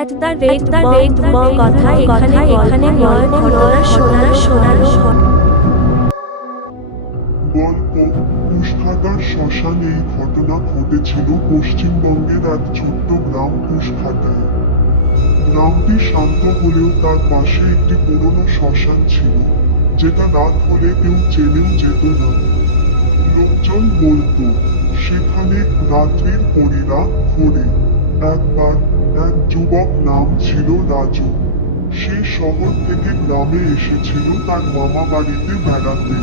কথা এখানে এখানে ঘটনা শোনার গল্প কুশখাতার শ্মশানে এই ঘটনা ঘটেছিল পশ্চিমবঙ্গের এক ছোট্ট গ্রাম কুশখাতায় গ্রামটি শান্ত হলেও তার পাশে একটি পুরনো শ্মশান ছিল যেটা রাত হলে কেউ চেনেও যেত না। লোকজন বলতো সেখানে রাত্রির পরীরা ঘোরে একবার এক যুবক নাম ছিল রাজু। সে শহর থেকে গ্রামে এসেছিল তার মামা বাড়িতে বেড়াতে।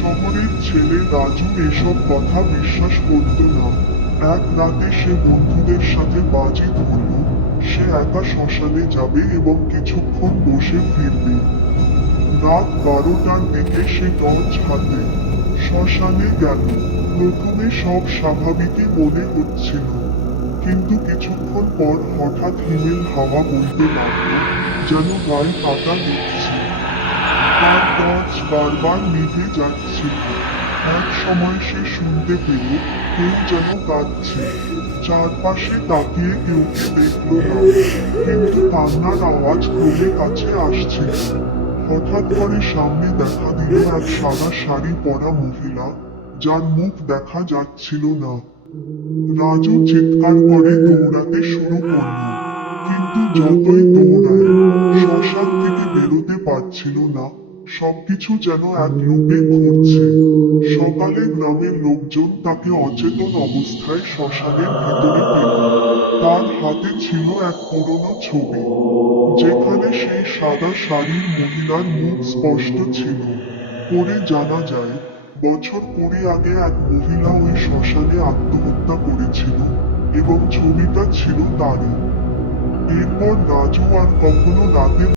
শহরের ছেলে রাজু এসব কথা বিশ্বাস করত না। এক রাতে সে বন্ধুদের সাথে বাজি ধরল। সে একা শ্মশানে যাবে এবং কিছুক্ষণ বসে ফিরবে। রাত বারোটার দিকে সে টর্চ হাতে, শ্মশানে গেল। প্রথমে সব স্বাভাবিকই মনে হচ্ছিল। কিন্তু কিছুক্ষণ পর হঠাৎ হিমেল হাওয়া বইতে লাগল, যেন গায়ে কাটা দিচ্ছে। তার টর্চ বারবার নিভে যাচ্ছিল। এক সময় সে শুনতে পেল, কেউ যেন কাঁদছে। চারপাশে তাকিয়ে কেউকে দেখল না, কিন্তু কান্নার আওয়াজ ক্রমে কাছে আসছে হঠাৎ করে সামনে দেখা দিল এক সাদা শাড়ি পরা মহিলা, যার মুখ দেখা যাচ্ছিল না। রাজু চিৎকার করে দৌড়াতে শুরু করল। কিন্তু যতই দৌড়ায়, শ্মশান থেকে বেরোতে পারছিল না। সবকিছু যেন এক রূপে ঘুরছে সকালে গ্রামের লোকজন তাকে অচেতন অবস্থায় শ্মশানের ভেতরে পেল। তার হাতে ছিল এক পুরনো ছবি, যেখানে সেই সাদা শাড়ির মহিলার মুখ স্পষ্ট ছিল। পরে জানা যায়, বছর কুড়ি আগে এক মহিলা ওই শ্মশানে আত্মহত্যা করেছিল এবং ছবিটা ছিল তারই। এরপর রাজু আর কখনো রাতে